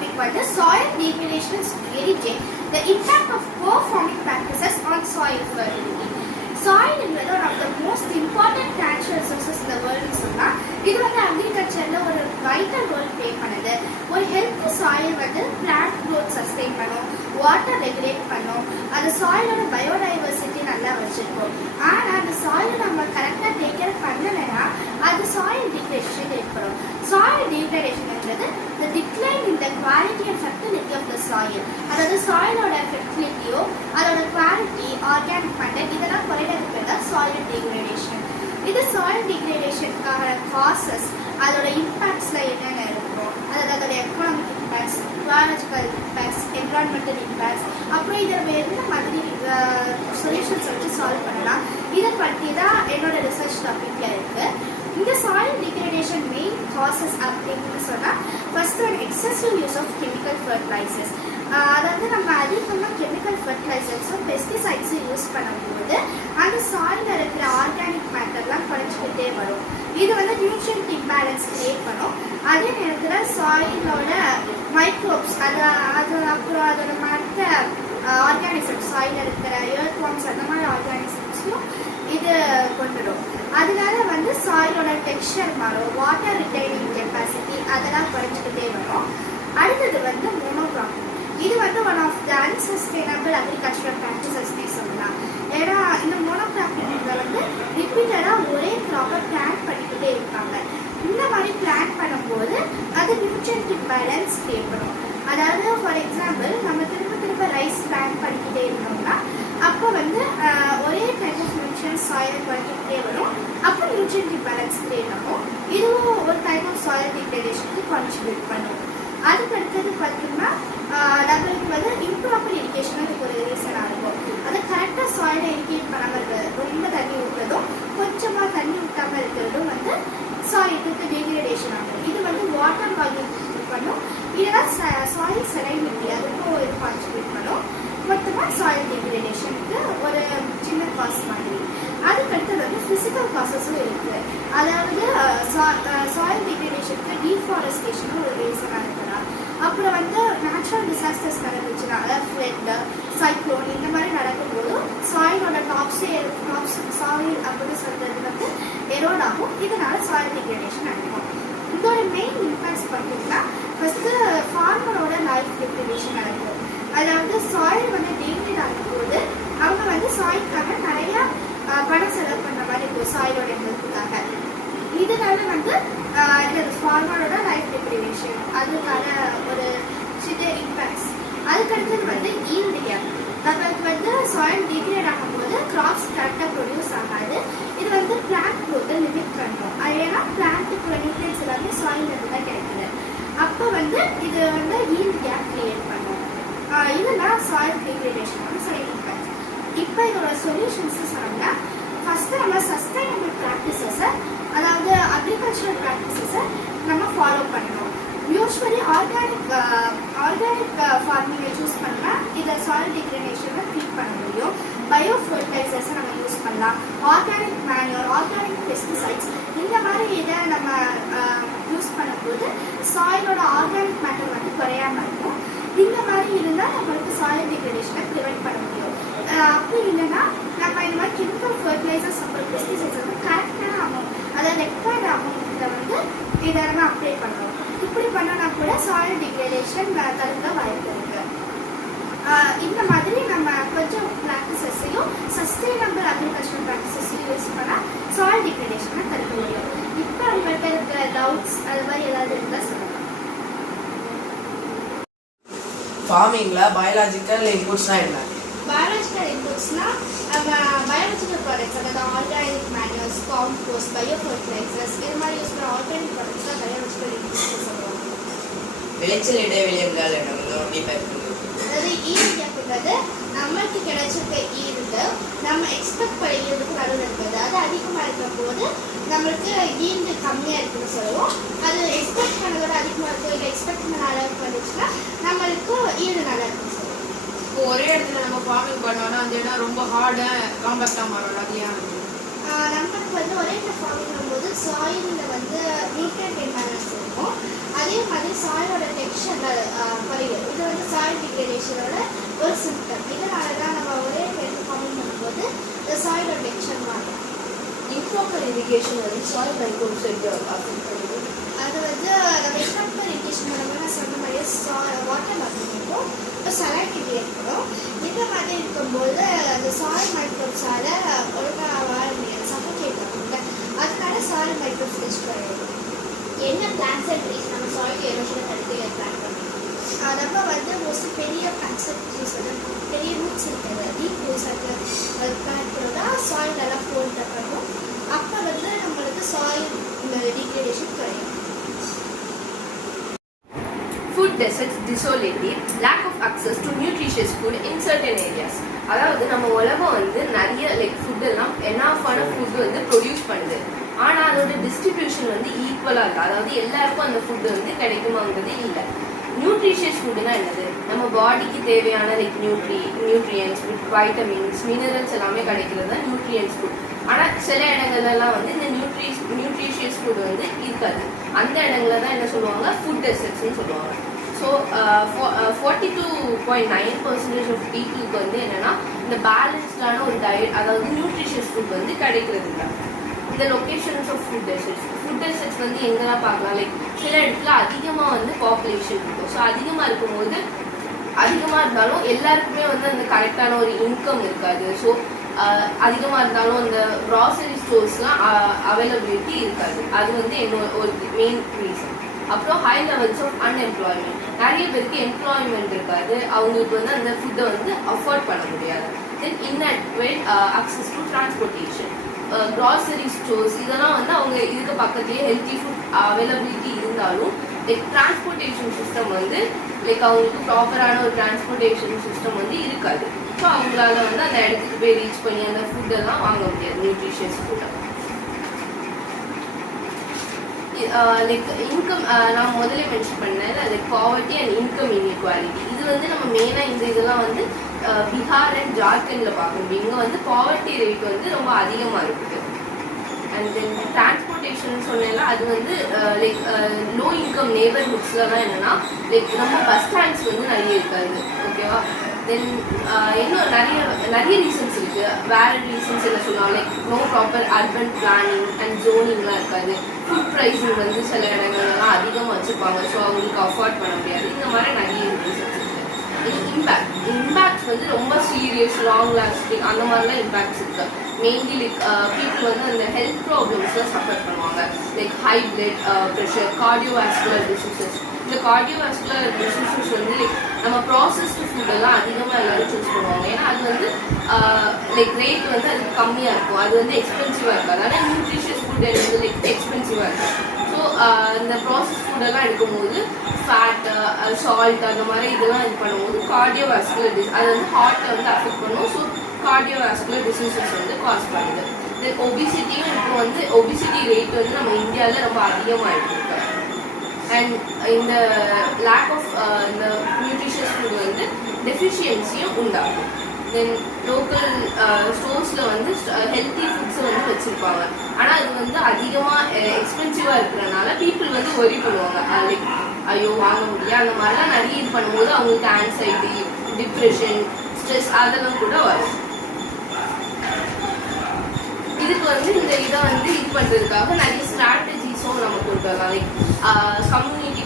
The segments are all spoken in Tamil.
topic வந்து soil degradation is irrigate the impact of poor farming practices on soil fertility. Soil என்பது one of the most important natural resources in the world னு சொன்னா இது வந்து அக்ரிகல்ச்சர்ல ஒரு வைட்டல் ரோல் ப்ளே பண்ணுது. ஒரு ஹெல்த்தி சாயில் வந்து பிளான்ட் க்ரோத் சஸ்டெயின் பண்ணும், வாட்டர் ரெகுலேட் பண்ணும், அந்த சாயிலோட பயோடைவர்சிட்டி நல்லா வச்சிருக்கும். ஆனால் அந்த சாயிலை நம்ம கரெக்டாக டேக் கேர் பண்ணலைன்னா அது சாயில் டிக்ரேஷன் ஏற்படும். சாயில் டிக்ரேடேஷன் என்பது the decline in the quality and fertility of the soil. அதாவது சாயிலோட ஃபெர்டிலிட்டியோ அதோட குவாலிட்டி ஆர்கானிக் கண்டென்ட் இதெல்லாம் குறையிறதுக்கு தான் சாயில் டிக்ரேடேஷன். இது சாயில் டிக்ரேடேஷனுக்கான காசஸ், அதோட இம்பாக்ட்ஸில் என்னென்ன இருக்கும், அதாவது அதோட economic impacts, biological impacts, environmental impacts, அப்புறம் இதை நம்ம எந்த மாதிரி சொல்யூஷன்ஸ் வச்சு சால்வ் பண்ணலாம், இதை பற்றி தான் என்னோட ரிசர்ச் டாபிக்ல இருக்கு. இந்த சாயில் டிக்ரேடேஷன் மெயின் காசஸ் அப்படின்னு சொன்னால் ஃபர்ஸ்ட் ஒரு excessive use of chemical fertilisers. அதாவது நம்ம அதிகமாக கெமிக்கல் ஃபர்டிலைசர்ஸும் பெஸ்டிசைட்ஸும் யூஸ் பண்ணும்போது அந்த சாயிலில் இருக்கிற ஆர்கானிக் மேட்டர்லாம் குறைச்சிக்கிட்டே வரும். இது வந்து நியூட்ரியன்ட் இம்பேலன்ஸ் கிரியேட் பண்ணும். அதே நேரத்தில் சாயிலோட மைக்ரோப்ஸ் அப்புறம் அதோட மற்ற ஆர்கானிசம் சாயில் இருக்கிற எர்த்வார்ம்ஸ் அந்த மாதிரி ஆர்கானிசம்ஸும் இது கொண்டுடும். அதனால வந்து சாயிலோட டெக்ஸ்சர் மாறும், வாட்டர் ரிட்டைனிங் கெப்பாசிட்டி அதெல்லாம் குறைச்சிக்கிட்டே வரும். அடுத்தது வந்து மோனோக்ராப்பிங். இது வந்து one of the unsustainable agricultural ப்ராக்டிசஸ்னே சொல்லலாம். ஏன்னா இந்த மோனோக்ராப்பிங்ல வந்து ரிப்பீட்டடாக ஒரே க்ராப்பை பிளான் பண்ணிக்கிட்டே இருப்பாங்க. இந்த மாதிரி பிளான் பண்ணும்போது அது நியூட்ரியன்ட் இம்பேலன்ஸ் ஏற்படும். அதாவது ஃபார் எக்ஸாம்பிள் நம்ம திரும்ப ரைஸ் பிளான் பண்ணிக்கிட்டே இருந்தோம்னா அப்போ வந்து ஒரே டைப் ஆஃப் நியூட்ரியன்ஸ் சாயில் குறைஞ்சிக்கிட்டே வரும். அப்போ நியூட்ரியன்ட் இம்பேலன்ஸ் கிரியேட் ஆகும். இதுவும் ஒரு டைப் ஆஃப் சாயில் டிக்ரேடேஷனுக்கு கான்ட்ரிபியூட் பண்ணும். அதுக்கு அடுத்தது பார்த்தீங்கன்னா நம்மளுக்கு வந்து இம்ப்ராப்பர் இரிகேஷன் அதுக்கு ஒரு ரீசனாக இருக்கும். அதை கரெக்டாக சாயிலை இரிகேட் பண்ணாமல் இருக்கிறது, ரொம்ப தண்ணி ஊற்றுறதும் கொஞ்சமாக தண்ணி ஊற்றாமல் இருக்கிறதும் வந்து சாயிலுக்கு டிகிரேடேஷன் ஆகும். இது வந்து வாட்டர் வால்யூம் பண்ணும். இதெல்லாம் சாயில் செலைனிட்டி அதுக்கும் இது கான்ட்ரிபியூட் பண்ணும். மொத்தமாக சாயில் டிகிரேடேஷனுக்கு ஒரு சின்ன காஸ் மாதிரி. அதுக்கடுத்தது வந்து ஃபிசிக்கல் காசஸும் இருக்குது. அதாவது சாயில் டிகிரேடேஷனுக்கு டீஃபாரஸ்டேஷனும் ஒரு ரீசனாக இருக்கலாம். அப்புறம் வந்து நேச்சுரல் டிசாஸ்டர்ஸ் நடந்துச்சுன்னா, அதாவது ஃப்ளட், சைக்ளோன் இந்த மாதிரி நடக்கும்போது சாயிலோட சாயில் அப்படின்னு சொல்றது வந்து எரோட் ஆகும். இதனால சாயில் டிகிரேடேஷன் நடக்கும். இதோட மெயின் இம்பாக்ட்ஸ் பார்த்தீங்கன்னா ஃபர்ஸ்ட்டு ஃபார்மரோட லைஃப் டிகிரேடேஷன் நடக்கும். அதாவது சாயில் வந்து டீக்ரேட் ஆகும்போது அவங்க வந்து சாயிலுக்காக நிறையா பணம் செலவு பண்ணுற மாதிரி இருக்கும் சாயிலோட ஹெல்த்துக்காக. இதனால வந்து இந்த ஃபார்மரோட லைஃப் டிகிரேடேஷன் அதுக்கான ஒரு சின்ன இம்பாக்ட்ஸ். அதுக்கடுத்தது வந்து ஈல்டு கேப். நம்மளுக்கு வந்து சாயில் டிகிரேட் ஆகும்போது கிராப்ஸ் கரெக்டாக ப்ரொடியூஸ் ஆகாது. இது வந்து பிளான்ட் க்ரோத்தை லிமிட் பண்ணுறோம். அது ஏன்னா பிளான்ட்டுக்குள்ள நியூட்ரியன்ஸ் எல்லாமே சாயிலிருந்து தான் கிடைக்குது. அப்போ வந்து இது வந்து ஈல்டு கேப் கிரியேட் பண்ணும். இதெல்லாம் சாயில் டிகிரேடேஷனோட சைட் இம்பாக்ட்ஸ். இப்போ இதோட சொல்யூஷன்ஸ் சொன்னால் ஃபஸ்ட்டு நம்ம சஸ்டைனபிள் ப்ராக்டிசஸை, அதாவது அக்ரிகல்ச்சரல் ப்ராக்டிசஸை நம்ம ஃபாலோ பண்ணணும். யூஸ்வலி ஆர்கானிக் ஃபார்மிங்கை சூஸ் பண்ணால் இதை சாயில் டிகிரேடேஷனை ட்ரீட் பண்ண முடியும். பயோ ஃபர்டிலைசர்ஸை நம்ம யூஸ் பண்ணலாம். ஆர்கானிக் மேன்யூர், ஆர்கானிக் பெஸ்டிசைட்ஸ் இந்த மாதிரி இதை நம்ம யூஸ் பண்ணும்போது சாயிலோட ஆர்கானிக் மேட்டர் வந்து குறையாமல் இருக்கும். இந்த மாதிரி இருந்தால் நம்மளுக்கு சாயில் டிகிரேடேஷனை ப்ரிவென்ட் பண்ண முடியும். அப்படி இல்லைன்னா நம்ம இந்த மாதிரி கெமிக்கல் ஃபர்டிலைசர்ஸ் அப்புறம் பெஸ்டிசைட்ஸ் வந்து கரெக்டான அமௌண்ட், அதாவது ரெக்கார்ட் அமௌண்ட்டை வந்து இதை நம்ம அப்ளை பண்ணுறோம். இப்படி பண்ணோன்னா கூட சாயில் டிகிரேடேஷன் தடுக்க வாய்ப்பு இருக்கு. இந்த மாதிரி நம்ம கொஞ்சம் ப்ராக்டிசஸையும் சஸ்டைனபிள் அக்ரிகல்ச்சரல் ப்ராக்டிசஸையும் யூஸ் பண்ணால் சாயில் டிகிரேடேஷனை தடுக்க முடியும். இப்போ அவங்கள்ட்ட இருக்கிற டவுட்ஸ் அது மாதிரி ஏதாவது இருந்தால் சொல்லலாம். ஃபார்மிங்ல பயாலஜிக்கல் இன்புட்ஸ்னா என்ன? பயாலஜிக்கல் இன்புட்ஸ்னா நம்ம பயாலஜிக்கல் ப்ராடக்ட்ஸ், அதாவது ஆர்கானிக் மேன்யூர்ஸ், காம்போஸ்ட், பயோ ஃபர்டிலைசர்ஸ் இது மாதிரி யூஸ் பண்ணுற ஆர்கானிக் ப்ராடக்ட்ஸ் தான் பயாலஜிக்கல் இன்புட்ஸ் சொல்லுவாங்க. விளைச்சல் இடைவெளி என்றால் என்ன? அதாவது ஈல்டு கேப்ன்றது நம்மளுக்கு கிடைச்சிருக்க ஈல்டு நம்ம எக்ஸ்பெக்ட் பண்ண ஈல்டுக்கு நடுவில் இருக்குது. அது அதிகமாக இருக்கிற போது நம்மளுக்கு ஈல்டு கம்மியாக இருக்குன்னு சொல்லுவோம். அது எக்ஸ்பெக்ட் பண்ணதோட அதிகமாக இருக்கும், இல்லை எக்ஸ்பெக்ட் பண்ண அளவுக்கு வந்துச்சுன்னா நம்மளுக்கு ஈல்டு நல்லா இருக்குன்னு சொல்லுவோம். இப்போ ஒரே இடத்துல நம்ம ஃபார்மிங் பண்ணோம்னா அந்த இடம் ரொம்ப ஹார்டாக காம்பேக்டாக மாறும். அது ஏன் நம்மளுக்கு வந்து ஒரே இடத்துல ஃபார்மிங் பண்ணும்போது சாயிலில் வந்து நியூட்ரியன்ட் இம்பேலன்ஸ் இருக்கும். அதே மாதிரி சாயிலோட டெக்ஸ்சரில் சாயில் டிகிரேடேஷனோட ஒரு சிம்டம். இதனால தான் நம்ம ஒரே இடத்துல ஃபார்மிங் பண்ணும்போது இந்த சாயிலோட டெக்ஸ்சர் மாறும். இம்ப்ராப்பர் இரிகேஷன் வந்து சாயில் மைக்ரோப்ஸ் அஃபெக்ட் பண்ணுது. அது வந்து நம்ம இம்ப்ராப்பர் இரிகேஷன் பண்ணும்போது நான் சொன்ன மாதிரியே வாட்டர் லாக்கிங் இருக்கும், இப்போ சலைனிட்டி ஏற்படும். இந்த மாதிரி இருக்கும்போது அந்த சாயில் மைக்ரோப்ஸால் ஒழுங்காக வாழ முடியாது, சஃபோகேட் ஆகுங்க. அதனால சாயில் மைக்ரோப்ஸ் டிஸ்ட்ராய் ஆகும். என்ன பிளான்ஸ் அண்ட் ட்ரீஸ் நம்ம சாயில் எரோஷனை தடுக்க பிளான் பண்ணுறோம்? நம்ம வந்து மோஸ்ட்லி பெரிய பிளான்ஸ் அண்ட் ட்ரீஸ் வந்து பெரிய ரூட்ஸ் இருக்கிறது, டீப் ரூட்ஸ் அது பிளான் தான் சாயில் நல்லா ஃபோல்ட் பண்ணும். அப்போ வந்து நம்மளுக்கு சாயில் டிகிரேடேஷன் குறையும். Food deserts, desolate, lack of access to nutritious food in certain areas. அதாவது நம்ம உலகம் வந்து நிறைய ஃபுட் எல்லாம் என்னாஃபான ஃபுட் வந்து ப்ரொடியூஸ் பண்ணுது. ஆனால் அதோட டிஸ்ட்ரிபியூஷன் வந்து ஈக்குவலாக இல்லை. அதாவது எல்லாருக்கும் அந்த ஃபுட்டு வந்து கிடைக்குமாங்கிறது இல்லை. நியூட்ரிஷியஸ் ஃபுட்டுனா என்னது? நம்ம பாடிக்கு தேவையான நியூட்ரியன்ஸ், வைட்டமின்ஸ், மினரல்ஸ் எல்லாமே கிடைக்கிறது தான் நியூட்ரியன்ஸ் ஃபுட். ஆனால் சில இடங்கள்லாம் வந்து இந்த நியூட்ரிஷியஸ் ஃபுட் வந்து இருக்காது. அந்த இடங்கள்ல தான் என்ன சொல்லுவாங்க, ஃபுட் டெசர்ட்ஸ்ன்னு சொல்லுவாங்க. ஸோ 42.9% ஆஃப் பீப்புளுக்கு வந்து என்னன்னா இந்த பேலன்ஸ்டான ஒரு டயட், அதாவது நியூட்ரிஷியஸ் ஃபுட் வந்து கிடைக்கிறது இல்லை. இந்த லொக்கேஷன்ஸ் ஆஃப் ஃபுட் டெசர்ட்ஸ் வந்து எங்கெல்லாம் பார்க்கலாம், சில இடத்துல அதிகமாக வந்து பாப்புலேஷன் இருக்கும். ஸோ அதிகமாக இருக்கும்போது அதிகமாக இருந்தாலும் எல்லாருக்குமே வந்து அந்த கரெக்டான ஒரு இன்கம் இருக்காது. ஸோ அதிகமாக இருந்தாலும் அந்த க்ராசரி ஸ்டோர்ஸ்லாம் அவைலபிலிட்டி இருக்காது. அது வந்து என்னோட ஒரு மெயின் ரீசன். அப்புறம் ஹை லெவல்ஸ் ஆஃப் அன்எம்ப்ளாய்மெண்ட். நிறைய பேருக்கு எம்ப்ளாய்மெண்ட் இருக்காது, அவங்களுக்கு வந்து அந்த ஃபுட்டை வந்து அஃபோர்ட் பண்ண முடியாது. Then inadequate access to transportation, grocery stores இதெல்லாம் வந்து அவங்க இருக்க பக்கத்துலேயே ஹெல்த்தி ஃபுட் அவைலபிலிட்டி இருந்தாலும் டிரான்ஸ்போர்ட்டேஷன் சிஸ்டம் வந்து அவங்களுக்கு ப்ராப்பரான ஒரு டிரான்ஸ்போர்ட்டேஷன் சிஸ்டம் வந்து இருக்காது. ஸோ அவங்களால வந்து அந்த இடத்துக்கு போய் ரீச் பண்ணி அந்த ஃபுட்டெல்லாம் வாங்க முடியாது, நியூட்ரிஷியஸ் ஃபுட்டை. இன்கம் நான் முதல்ல மென்ஷன் பண்ணேன், பாவர்ட்டி அண்ட் இன்கம் இன்இக்வாலிட்டி. இது வந்து நம்ம மெயினாக இந்த இதெல்லாம் வந்து பீகார் அண்ட் ஜார்க்கண்டில் பார்க்க முடியும். இங்கே வந்து பாவர்ட்டி ரேட் வந்து ரொம்ப அதிகமாக இருக்குது. அண்ட் தென் டிரான்ஸ்போர்ட்டேஷன் சொன்னேன்னா அது வந்து லோ இன்கம் நெய்பர்ஹுட்ஸ்லாம் என்னென்னா ரொம்ப பஸ் ஸ்டாண்ட்ஸ் வந்து நிறைய இருக்காது. ஓகேவா? தென் இன்னும் நிறைய ரீசன்ஸ் இருக்குது. வேறு ரீசன்ஸ் என்ன சொல்லலாம், no proper urban planning and ஜோனிங்லாம் இருக்காது. ஃபுட் ப்ரைஸிங் வந்து சில இடங்கள்லாம் அதிகமாக வச்சுருப்பாங்க, ஸோ அவங்களுக்கு அஃபோர்ட் பண்ண முடியாது. இந்த மாதிரி நிறைய ரீசன்ஸ் இருக்குது. இம்பேக்ட்ஸ் வந்து ரொம்ப சீரியஸ், லாங் லாஸ்டிங் அந்த மாதிரிலாம் இம்பேக்ட்ஸ் இருக்குது. மெயின்லி பீப்புள் வந்து அந்த ஹெல்த் ப்ராப்ளம்ஸ்லாம் சஃபர் பண்ணுவாங்க, high blood pressure, cardiovascular diseases. இந்த கார்டியோவாஸ்குலர் டிசீசஸ் வந்து நம்ம ப்ராசஸ்டு ஃபுட்டெல்லாம் அதிகமாக எல்லோரும் சூஸ் பண்ணுவாங்க. ஏன்னா அது வந்து ரேட் வந்து அது கம்மியாக இருக்கும், அது வந்து எக்ஸ்பென்சிவாக இருக்காது. ஆனால் நியூட்ரிஷியஸ் ஃபுட் வந்து எக்ஸ்பென்சிவாக இருக்கும். ஸோ இந்த ப்ராசஸ் ஃபுட்டெல்லாம் எடுக்கும்போது ஃபேட்டு, சால்ட் அந்த மாதிரி இதெல்லாம் இது பண்ணும்போது கார்டியோவாஸ்குலர் அது வந்து ஹார்ட்டை வந்து அஃபெக்ட் பண்ணும். ஸோ கார்டியோவாஸ்குலர் டிசீசஸ் வந்து காஸ் பண்ணுது. தென் ஒபிசிட்டியும் இப்போ வந்து ஒபிசிட்டி ரேட் வந்து நம்ம இந்தியாவில் ரொம்ப அதிகமாகிட்டு இருக்கு. அண்ட் இந்த லேக் ஆஃப் இந்த நியூட்ரிஷியஸ் ஃபுட் வந்து டெஃபிஷியன்சியும் உண்டாகும். தென் லோக்கல் ஸ்டோர்ஸில் வந்து ஹெல்த்தி ஃபுட்ஸை வந்து வச்சுருப்பாங்க. ஆனால் அது வந்து அதிகமாக எக்ஸ்பென்சிவாக இருக்கிறனால பீப்புள் வந்து ஒரி பண்ணுவாங்க, ஐயோ வாங்க முடியாது. அந்த மாதிரிலாம் நிறைய இது பண்ணும்போது அவங்களுக்கு ஆன்சைட்டி, டிப்ரெஷன், ஸ்ட்ரெஸ் அதெல்லாம் கூட வரும். இதுக்கு வந்து இந்த இதை வந்து இது பண்ணுறதுக்காக நிறைய ஸ்ட்ராட்டஜிஸும் நம்ம கொண்டு வரலாம். கம்யூனிட்டி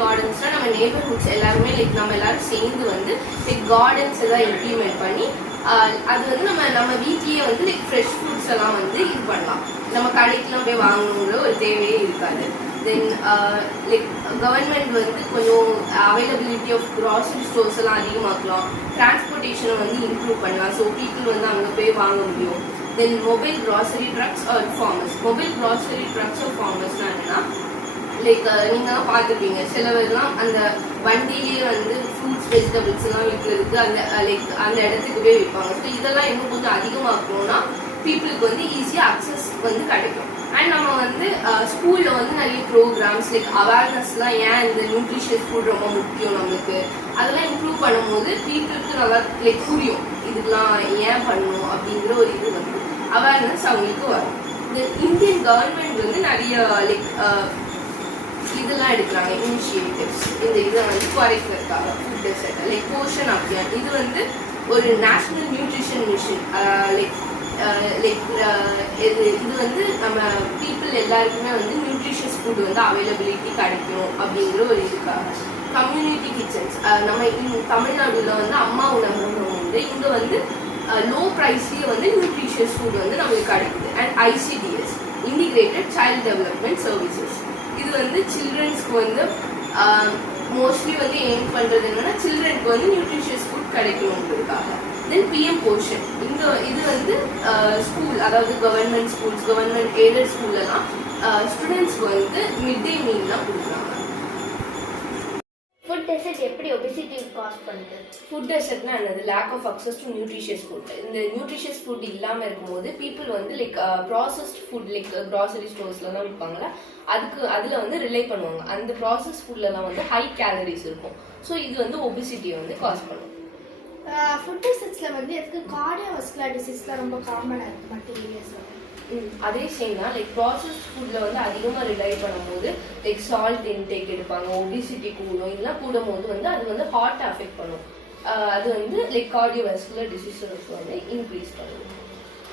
கார்டன்ஸ்னால் நம்ம நெய்பர்ஹுட்ஸ் எல்லாருமே நம்ம எல்லாரும் சேர்ந்து வந்து கார்டன்ஸ் எல்லாம் இம்ப்ளிமெண்ட் பண்ணி அது வந்து நம்ம வீட்லேயே வந்து ஃப்ரெஷ் ஃப்ரூட்ஸ் எல்லாம் வந்து இது பண்ணலாம். நம்ம கடைக்கெலாம் போய் வாங்கணுங்கிற ஒரு தேவையே இருக்காது. தென் கவர்மெண்ட் வந்து கொஞ்சம் அவைலபிலிட்டி ஆஃப் க்ராசரி ஸ்டோர்ஸ் எல்லாம் அதிகமாக்கலாம், டிரான்ஸ்போர்ட்டேஷனை வந்து இம்ப்ரூவ் பண்ணலாம். ஸோ பீப்புள் வந்து அங்கே போய் வாங்க முடியும். Then mobile grocery trucks or farmers. Mobile grocery trucks or ஃபார்மர்ஸ்னால் என்னன்னா நீங்கள் தான் பார்த்துருப்பீங்க, சிலவெல்லாம் அந்த வண்டியிலேயே வந்து ஃப்ரூட்ஸ் வெஜிடபிள்ஸ் எல்லாம் விற்கிறதுக்கு அந்த இடத்துக்கு போய் விற்பாங்க. ஸோ இதெல்லாம் இன்னும் கொஞ்சம் அதிகமாக்கணும்னா பீப்புளுக்கு வந்து ஈஸியாக அக்சஸ் வந்து கிடைக்கும். அண்ட் நம்ம வந்து ஸ்கூலில் வந்து நிறைய ப்ரோக்ராம்ஸ் அவேர்னஸ்லாம் ஏன் இந்த நியூட்ரிஷியஸ் ஃபுட் ரொம்ப முக்கியம் நம்மளுக்கு அதெல்லாம் இம்ப்ரூவ் பண்ணும்போது பீப்புளுக்கு நல்லா புரியும் இதுக்கெலாம் ஏன் பண்ணணும் அப்படிங்கிற ஒரு இது வந்து அவேர்னஸ் அவங்களுக்கு வரும். இந்த இந்தியன் கவர்மெண்ட் வந்து நிறைய இதெல்லாம் எடுக்கிறாங்க இனிஷியேட்டிவ்ஸ். இந்த இதை வந்து குறைக்கிறதுக்காக food desert like Poshan Abhiyan. இது வந்து ஒரு நேஷ்னல் நியூட்ரிஷன் மிஷன். இது வந்து நம்ம பீப்புள் எல்லாருக்குமே வந்து நியூட்ரிஷியஸ் ஃபுட் வந்து அவைலபிலிட்டி கிடைக்கும் அப்படிங்கிற ஒரு இதுக்காக. கம்யூனிட்டி கிச்சன்ஸ் நம்ம தமிழ்நாடுல வந்து அம்மா உணவகம் வந்து இங்கே வந்து லோ ப்ரைஸ்லேயே வந்து நியூட்ரிஷியஸ் ஃபுட் வந்து நமக்கு கிடைக்குது. And ICDS integrated child development services. இது வந்து சில்ட்ரன்ஸ்க்கு வந்து மோஸ்ட்லி வந்து எய்ம் பண்ணுறது என்னன்னா சில்ட்ரனுக்கு வந்து நியூட்ரிஷியஸ் ஃபுட் கிடைக்கணுன்றதுக்காக. தென் பிஎம் போஷன் இது வந்து ஸ்கூல், அதாவது கவர்மெண்ட் ஸ்கூல்ஸ், கவர்மெண்ட் எய்டட் ஸ்கூல்லலாம் ஸ்டூடெண்ட்ஸ்க்கு வந்து மிட் டே மீல்லாம் கொடுக்குறாங்க. ஃபுட் டெசர்ட் எப்படி ஒபிசிட்டி காஸ் பண்ணுது? ஃபுட் டெசர்ட்னா என்னது? Lack of access to nutritious food. இந்த நியூட்ரிஷியஸ் ஃபுட் இல்லாமல் இருக்கும்போது பீப்புள் வந்து like processed food like grocery ஸ்டோர்ஸ்லாம் விற்பாங்களா, அதில் வந்து ரிலே பண்ணுவாங்க. அந்த ப்ராசஸ் ஃபுட்லலாம் வந்து ஹை கேலரிஸ் இருக்கும். ஸோ இது வந்து ஒபிசிட்டியை வந்து காஸ் பண்ணும். ஃபுட் டெசர்ட்ஸில் வந்து எதுக்கு கார்டியோவாஸ்குலர் டிசீஸ்லாம் ரொம்ப காமனாக இருக்குது மற்ற ஏரியாஸில். அதே சேம் தான் லைக் ப்ராசஸ்ட் ஃபுட்டில் வந்து அதிகமாக ரிலை பண்ணும்போது லைக் சால்ட் இன்டேக் எடுப்பாங்க, ஒபிசிட்டி கூடும். இதெல்லாம் கூடும் போது வந்து அது வந்து ஹார்ட் அஃபெக்ட் பண்ணும். அது வந்து லைக் கார்டியோவாஸ்குலர் டிசீஸஸ் வந்து இன்க்ரீஸ் பண்ணும்.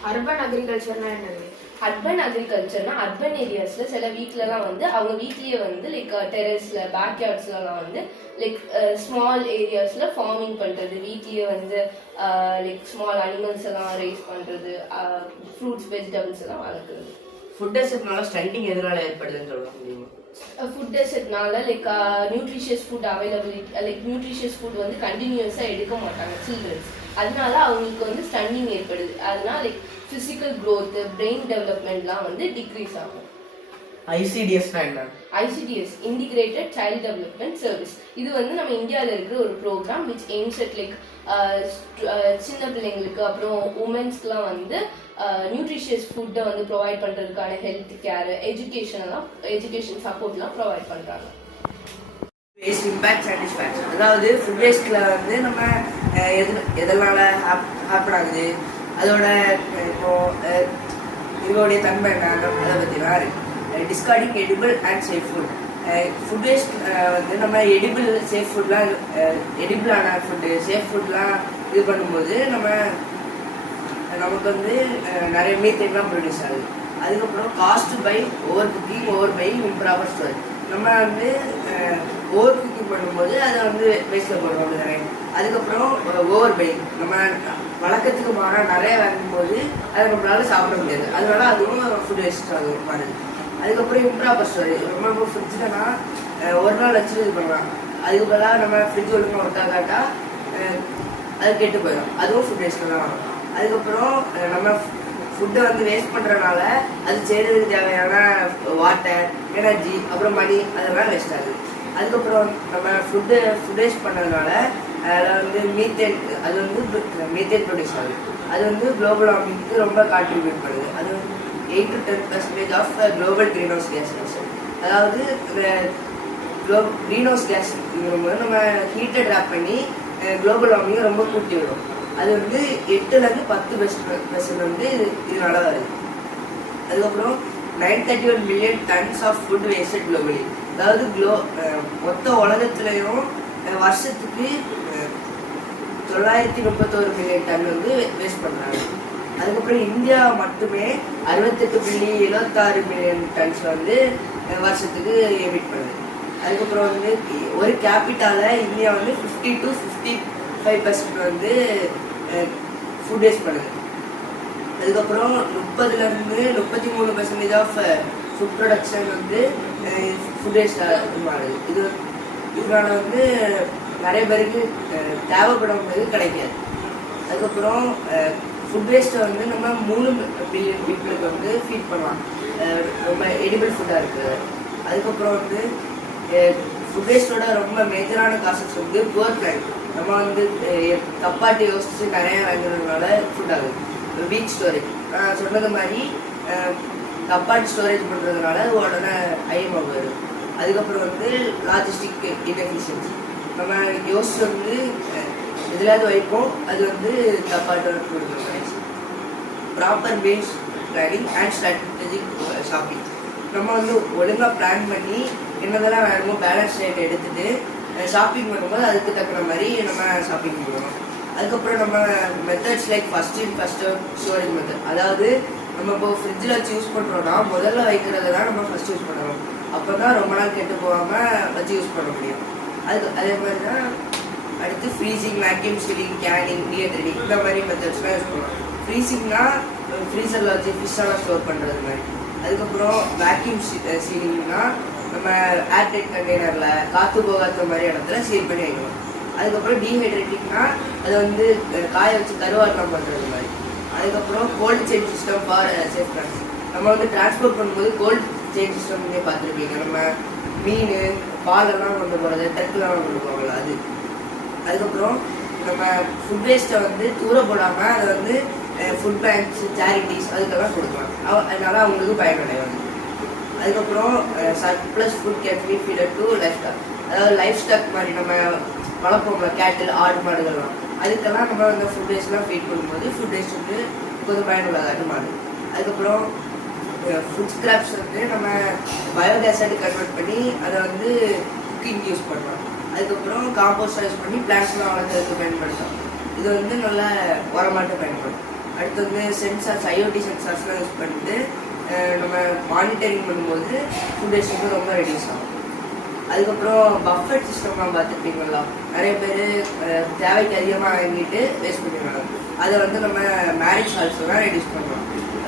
அர்பன் அக்ரிகல்ச்சர்னா என்னது? அர்பன் அக்ரிகல்ச்சர்னா அர்பன் ஏரியாஸ்ல சில வீட்லலாம் வந்து அவங்க வீட்லயே வந்து லைக் டெரஸ்ல பேக்யார்ட்ஸ்லாம் வந்து லைக் ஸ்மால் ஏரியாஸ்ல ஃபார்மிங் பண்றது, வீட்லயே வந்து லைக் ஸ்மால் அனிமல்ஸ் எல்லாம் ரைஸ் பண்றது, ஃப்ரூட்ஸ் வெஜிடபிள்ஸ் எல்லாம் வளர்க்குறது. ஃபுட் டெசர்ட்னால ஸ்டண்டிங் எதனால ஏற்படுதுன்னு சொல்ல முடியுமா? ஃபுட் டெசர்ட்னால like nutritious food availability, like nutritious food வந்து கண்டினியூஸாக எடுக்க மாட்டாங்க சில்ட்ரன்ஸ். அதனால அவங்களுக்கு வந்து ஸ்டண்டிங் ஏற்படுது. அதனால லைக் ஃபிசிக்கல் க்ரோத், பிரெயின் டெவலப்மெண்ட்லாம் வந்து டிக்ரீஸ் ஆகும். ஐசிடிஎஸ்னா என்ன? ICDS integrated child development service. இது வந்து நம்ம இந்தியாவில் இருக்கிற ஒரு programme which aims at like சின்ன பிள்ளைங்களுக்கு அப்புறம் உமன்ஸ்க்குலாம் வந்து நியூட்ரிஷியஸ் ஃபுட்டை வந்து ப்ரொவைட் பண்ணுறதுக்கான ஹெல்த் கேர், எஜுகேஷன் சப்போர்ட்லாம் ப்ரொவைட் பண்ணுறாங்க. வேஸ்ட் இம்பேக்ட் சாட்டிஸ்ஃபேக்ஷன், அதாவது ஃபுட் வேஸ்ட்டில் வந்து நம்ம எதனால ஹேப்பன் ஆகுது, அதோட இப்போ இதோடைய தன்மை என்ன, அதை பற்றிலாம் இருக்கு. Discarding edible and safe food. Food waste வந்து நம்ம எடிபிள் சேஃப் ஃபுட்லாம், எடிபிளான ஃபுட்டு சேஃப் ஃபுட்லாம் இது பண்ணும்போது நமக்கு வந்து நிறைய மீத்தேன்லாம் ப்ரொடியூஸ் ஆகுது. அதுக்கப்புறம் caused by over cooking, over by improper storage. நம்ம வந்து ஓவர் குக்கிங் பண்ணும்போது அதை வந்து வேஸ்ட்டில் போடுவோம் நிறைய. அதுக்கப்புறம் ஓவர் பை, நம்ம வழக்கத்துக்கு நிறைய வாங்கும்போது அதை நம்மளால சாப்பிட முடியாது, அதனால அதுவும் ஃபுட் வேஸ்ட் ஆகும் மாறுது. அதுக்கப்புறம் இம்ப்ராப்பர் ஸ்டோரேஜ், நம்ம இப்போ ஃப்ரிட்ஜில்னா ஒரு நாள் வச்சு இது பண்ணலாம், அதுக்கு பதிலாக நம்ம ஃப்ரிட்ஜ் ஒழுங்காக ஒர்க்காகாட்டா அது கெட்டு போயிடும், அதுவும் ஃபுட் வேஸ்ட்டில் தான் வரும். அதுக்கப்புறம் நம்ம ஃபுட்டை வந்து வேஸ்ட் பண்ணுறதுனால அது செய்கிறதுக்கு தேவையான வாட்டர், எனர்ஜி, அப்புறம் மணி அதெல்லாம் வேஸ்ட் ஆகுது. அதுக்கப்புறம் நம்ம ஃபுட் வேஸ்ட் பண்ணதுனால அதில் வந்து மீத்தேன், அது வந்து மீத்தேன் ப்ரொடியூஸ் ஆகுது. அது வந்து குளோபல் வார்மிங்க்கு ரொம்ப கான்ட்ரிபியூட் பண்ணுது. அது 8 to 10% of global green house gas emission. அதாவது க்ரீன் ஹவுஸ் கேஸ்ங்கும்போது நம்ம ஹீட்டை ட்ராப் பண்ணி குளோபல் வார்மிங்கை ரொம்ப கூட்டி விடும். அது வந்து 8-10% வந்து இதனால வருது. அதுக்கப்புறம் 931 million tonnes of food wasted globally. அதாவது மொத்த உலகத்துலேயும் வருஷத்துக்கு 931 மில்லியன் டன் வந்து வேஸ்ட் பண்ணுறாங்க. அதுக்கப்புறம் இந்தியா மட்டுமே 68.76 மில்லியன் டன்ஸ் வந்து வருஷத்துக்கு எமிட் பண்ணுது. அதுக்கப்புறம் வந்து ஒரு கேபிட்டாவில் இந்தியா வந்து 50 to 55% வந்து ஃபுட் வேஸ்ட் பண்ணுது. அதுக்கப்புறம் 30-33% ஆஃப் ஃபுட் ப்ரொடக்ஷன் வந்து ஃபுட் வேஸ்ட்டாக மாறுது. இதனால வந்து நிறைய பேருக்கு தேவைப்படும்போது கிடைக்காது. அதுக்கப்புறம் ஃபுட் வேஸ்ட்டை வந்து நம்ம 3 பில்லியன் பீப்புளுக்கு வந்து ஃபீட் பண்ணலாம், ரொம்ப எடிபிள் ஃபுட்டாக இருக்குது. அதுக்கப்புறம் வந்து ஃபுட் வேஸ்ட்டோட ரொம்ப மேஜரான காசஸ் வந்து புவர் பிளான். நம்ம வந்து தப்பாட்டி யோசிச்சு நிறைய வாங்குறதுனால ஃபுட் ஆகுது. வீக் ஸ்டோரேஜ் சொன்னது மாதிரி தப்பாட்டி ஸ்டோரேஜ் பண்ணுறதுனால உடனே அதிகமாக வருது. அதுக்கப்புறம் வந்து லாஜிஸ்டிக் இன்எஃபிஷியன்சி, நம்ம யோசிச்சு வந்து எதுலையாவது வைப்போம், அது வந்து தப்பாட்ட கொடுக்குறோம். Proper base planning and strategic shopping, நம்ம வந்து ஒழுங்காக பிளான் பண்ணி என்னதெல்லாம் வேணுமோ பேலன்ஸ் ரேட் எடுத்துட்டு ஷாப்பிங் பண்ணும்போது அதுக்கு தக்குன மாதிரி நம்ம ஷாப்பிங் பண்ணுவோம். அதுக்கப்புறம் நம்ம methods like first in first out storage method. அதாவது நம்ம இப்போ ஃப்ரிட்ஜில் வச்சு யூஸ் பண்ணுறோன்னா முதல்ல வைக்கிறத தான் நம்ம ஃபஸ்ட் யூஸ் பண்ணணும். அப்போ தான் ரொம்ப நாள் கெட்டு போகாமல் வச்சு யூஸ் பண்ண முடியும். அதே மாதிரி தான் அடுத்து freezing, vacuum ceiling, Canning, dehydrating இந்த மாதிரி மெத்தட்ஸ்லாம் யூஸ் பண்ணலாம். ஃப்ரீசிங்னா ஃப்ரீசரில் வச்சு ஃபிஷ்ஷெல்லாம் ஸ்டோர் பண்ணுறது மாதிரி. அதுக்கப்புறம் வேக்யூம் சீலிங்னா நம்ம ஏர்டைட் கண்டெய்னரில் காற்று போகாத மாதிரி இடத்துல சீல் பண்ணி வைக்கணும். அதுக்கப்புறம் டீஹைட்ரேட்டிங்னா அதை வந்து காய வச்சு கருவாட்டம் பண்ணுறது மாதிரி. அதுக்கப்புறம் cold chain system for safe trans. நம்ம வந்து டிரான்ஸ்போர்ட் பண்ணும்போது கோல்டு செயின் சிஸ்டம் வந்து பார்த்துருப்பீங்க. நம்ம மீன் பாலெல்லாம் கொண்டு போகிறது, டெக்கெல்லாம் கொண்டு போகல அது. அதுக்கப்புறம் நம்ம ஃபுட் வேஸ்ட்டை வந்து தூர போடாமல் அதை வந்து ஃபுட் பேங்க்ஸ், சேரிட்டிஸ் அதுக்கெல்லாம் கொடுக்கலாம். அதனால அவங்களுக்கு பயனடைவாங்க. அதுக்கப்புறம் surplus food can be feeded to livestock. அதாவது லைஃப் ஸ்டாக் மாதிரி நம்ம வளர்ப்போம்ல, கேட்டில், ஆடு மாடுகள்லாம், அதுக்கெல்லாம் நம்ம அந்த ஃபுட் வேஸ்ட்லாம் ஃபீட் பண்ணும்போது ஃபுட் வேஸ்ட் வந்து கொஞ்சம் பயனுள்ளதாக மாறுது. அதுக்கப்புறம் ஃபுட் ஸ்கிராப்ஸ் வந்து நம்ம பயோகேஸாக கன்வெர்ட் பண்ணி அதை வந்து குக்கிங் யூஸ் பண்ணுறோம். அதுக்கப்புறம் காம்போஸ்டாக யூஸ் பண்ணி பிளான்ட்ஸ்லாம் வளர்க்குறதுக்கு பயன்படுத்தோம். இது வந்து நல்ல உரமாட்ட பயன்படும். அடுத்து வந்து சென்சார்ஸ், ஐஓடி சென்சார்ஸ்லாம் யூஸ் பண்ணிட்டு நம்ம மானிட்டரிங் பண்ணும்போது ஃபுட் வேஸ்ட் வந்து ரொம்ப ரெடியூஸ் ஆகும். அதுக்கப்புறம் பஃபெட் சிஸ்டம்லாம் பார்த்துருப்பீங்களா, நிறைய பேர் தேவைக்கு அதிகமாக வாங்கிட்டு வேஸ்ட் பண்ணிடுவாங்க. அதை வந்து நம்ம மேரேஜ் ஹால்ஸ்லாம் ரெடியூஸ் பண்ணலாம்.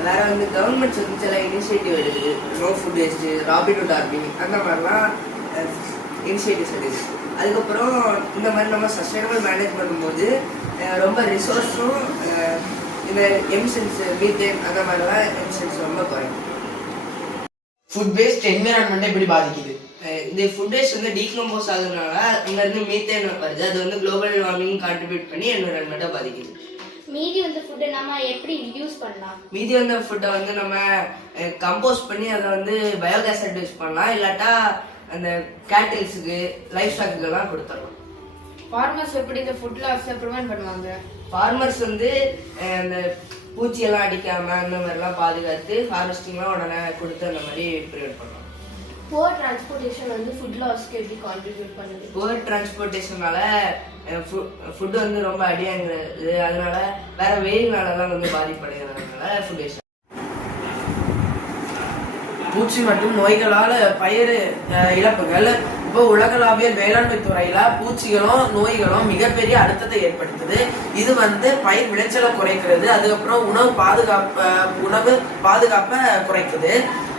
வேறு வந்து கவர்மெண்ட்ஸ் வந்து சில இனிஷியேட்டிவ் எடுக்குது. No food waste, Robin Hood army அந்த மாதிரிலாம் இனிஷியேட்டிவ்ஸ் எடுக்குது. அதுக்கப்புறம் இந்த மாதிரி நம்ம சஸ்டைனபிள் மேனேஜ் பண்ணும்போது ரொம்ப ரிசோர்ஸும் இந்த எமிஷன்ஸ், மீத்தேன் அந்த மாதிரிலாம் எமிஷன்ஸ் ரொம்ப குறையும். ஃபுட் வேஸ்ட் என்விரான்மெண்ட்டை எப்படி பாதிக்குது? இந்த ஃபுட் வேஸ்ட் வந்து டீகம்போஸ் ஆகுறதுனால அங்கேருந்து மீத்தேன் வருது. அது வந்து குளோபல் வார்மிங் கான்ட்ரிபியூட் பண்ணி என்விரான்மெண்ட்டை பாதிக்குது. மீதி வந்து ஃபுட்டை நம்ம எப்படி யூஸ் பண்ணலாம்? மீதி வந்த ஃபுட்டை வந்து நம்ம கம்போஸ்ட் பண்ணி அதை வந்து பயோகேஸ் யூஸ் பண்ணலாம். இல்லாட்டா அந்த கேட்டில்ஸுக்கு, லைஃப் ஸ்டாக்குக்கெல்லாம் கொடுத்துடலாம். ஃபார்மர்ஸ் எப்படி இந்த ஃபுட் லாஸை ப்ரிவென்ட் பண்ணுவாங்க? ஃபார்மர்ஸ் வந்து அந்த பூச்சியெல்லாம் அடிக்காமல் அந்த மாதிரிலாம் பாதுகாத்து ஹார்வெஸ்டிங்லாம் உடனே கொடுத்து அந்த மாதிரி ப்ரிவென்ட் பண்ணலாம். புவர் டிரான்ஸ்போர்ட்டேஷன் வந்து ஃபுட் லாஸ்க்கு எப்படி கான்ட்ரிபியூட் பண்ணுது? புவர் டிரான்ஸ்போர்ட்டேஷனால ஃபுட்டு வந்து ரொம்ப அடியாங்கிறது, அதனால வேற வெயில்னாலலாம் வந்து பாதிப்படைகிறதுனால ஃபுட் வேஸ்ட். பூச்சி மற்றும் நோய்களால் பயிர் இழப்புகள். இப்போ உலகளாவிய வேளாண்மை துறையில பூச்சிகளும் நோய்களும் மிகப்பெரிய அழுத்தத்தை ஏற்படுத்துது. இது வந்து பயிர் விளைச்சலை குறைக்கிறது. அதுக்கப்புறம் உணவு பாதுகாப்பை குறைக்குது.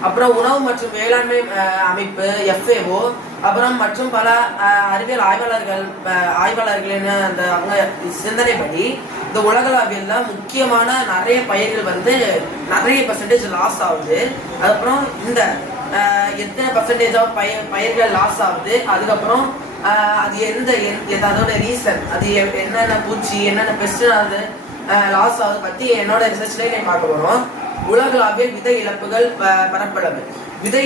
அப்புறம் உணவு மற்றும் வேளாண்மை அமைப்பு FAO அப்புறம் மற்றும் பல அறிவியல் ஆய்வாளர்களின் அந்த அவங்க சிந்தனைப்படி இந்த உலகளாவியல்ல முக்கியமான நிறைய பயிர்கள் வந்து நிறைய % லாஸ் ஆகுது. அதுக்கப்புறம் இந்த எத்தனை % ஆஃப் பயிர்கள் லாஸ் ஆகுது, அதுக்கப்புறம் அது அதோட ரீசன், அது என்னென்ன பூச்சி என்னென்ன பெஸ்ட் அது லாஸ் ஆகுது பத்தி என்னோட ரிசர்ச்லேயே நான் பார்க்க போறோம். உலகளாவிய விதை இழப்புகள் பரப்பளவு. விதை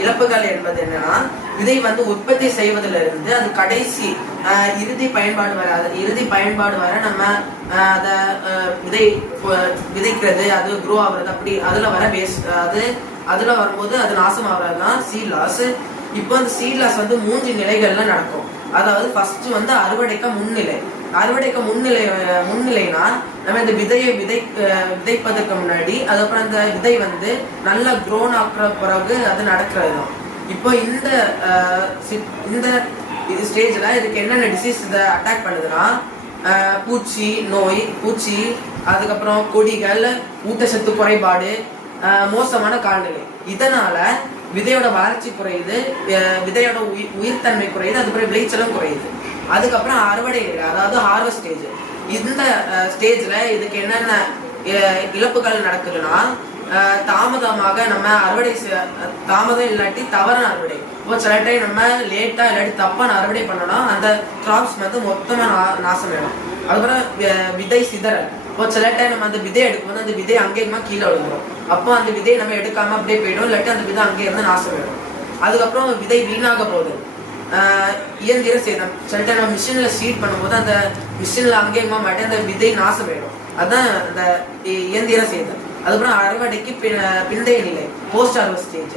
இழப்புகள் என்பது என்னன்னா, விதை வந்து உற்பத்தி செய்வதிலிருந்து அது கடைசி இறுதி பயன்பாடு வர நம்ம அதை விதைக்கிறது, அது க்ரோ ஆகுறது, அப்படி அதுல வர வேஸ்ட், அதுல வரும்போது அது நாசம் ஆகுறதுதான் சீட் லாஸ். இப்போ அந்த சீட் லாஸ் வந்து 3 நிலைகள்ல நடக்கும். அதாவது ஃபர்ஸ்ட் வந்து அறுவடைக்கு முன்னிலைனா நம்ம இந்த விதையை விதைப்பதற்கு முன்னாடி, அதுக்கப்புறம் அந்த விதை வந்து நல்லா க்ரோன் ஆக்குற பிறகு அது நடக்கிறது தான். இப்போ இந்த ஸ்டேஜ்ல இதுக்கு என்னென்ன டிசீஸ் இதை அட்டாக் பண்ணுதுன்னா, பூச்சி, அதுக்கப்புறம் கொடிகள், ஊட்டச்சத்து குறைபாடு, மோசமான காலநிலை. இதனால விதையோட வளர்ச்சி குறையுது, விதையோட உயிர்த்தன்மை குறையுது, அதுக்கப்புறம் விளைச்சலும் குறையுது. அதுக்கப்புறம் அறுவடை நிலை, அதாவது ஹார்வெஸ்ட் ஸ்டேஜ். இந்த ஸ்டேஜ்ல இதுக்கு என்னென்ன இழப்புகள் நடக்குதுன்னா, தாமதமாக நம்ம தாமதம் இல்லாட்டி தவறான அறுவடை. இப்போ சில டைம் நம்ம லேட்டா இல்லாட்டி தப்பான அறுவடை பண்ணோம்னா அந்த கிராப்ஸ் வந்து மொத்தமா நாசம் வேணும். அதுக்கப்புறம் விதை சிதறல். இப்போ சில டைம் நம்ம அந்த விதை எடுக்கும்போது அந்த விதை அங்கேயுமா கீழே விழுந்துடும். அப்போ அந்த விதையை நம்ம எடுக்காம அப்படியே போயிடும், இல்லாட்டி அந்த விதை அங்கே இருந்து நாசம் வேணும். அதுக்கப்புறம் விதை வீணாக போகுது. இயந்திர சேதம். சில டைம் நம்ம மிஷின்ல சீட் பண்ணும்போது அந்த மிஷின்ல அங்கேயுமா மாட்டேன் அந்த விதை நாசம் வேணும். அதுதான் அந்த இயந்திர சேதம். அதுக்கப்புறம் அறுவடைக்கு பிந்தைய நிலை, போஸ்ட் ஹார்வெஸ்ட் ஸ்டேஜ்.